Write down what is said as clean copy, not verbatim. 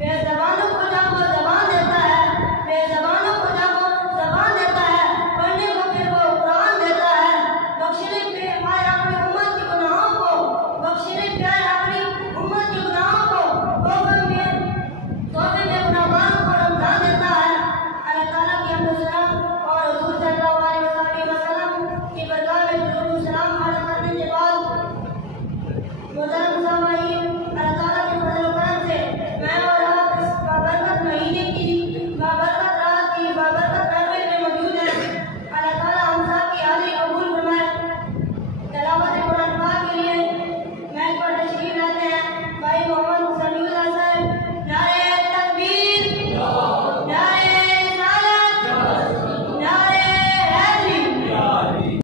बेज़बानों को जाको ज़बान देता है, बेज़बानों को जाको ज़बान देता है, पढ़ने को फिर वो कुरान देता है, बख्शने पे आए अपनी उम्मत के गुनाहों को, बख्शने पे आए अपनी उम्मत के गुनाहों को, तोहफे में गुनाहगारों को रमज़ान देता है। अल्लाह ताला की हमद व सलाम और हुज़ूर सल्लल्लाहु अलैहि वसल्लम की बरगाह में दुरूद व सलाम अर्ज़ करने के बाद मुहतरम सामाईन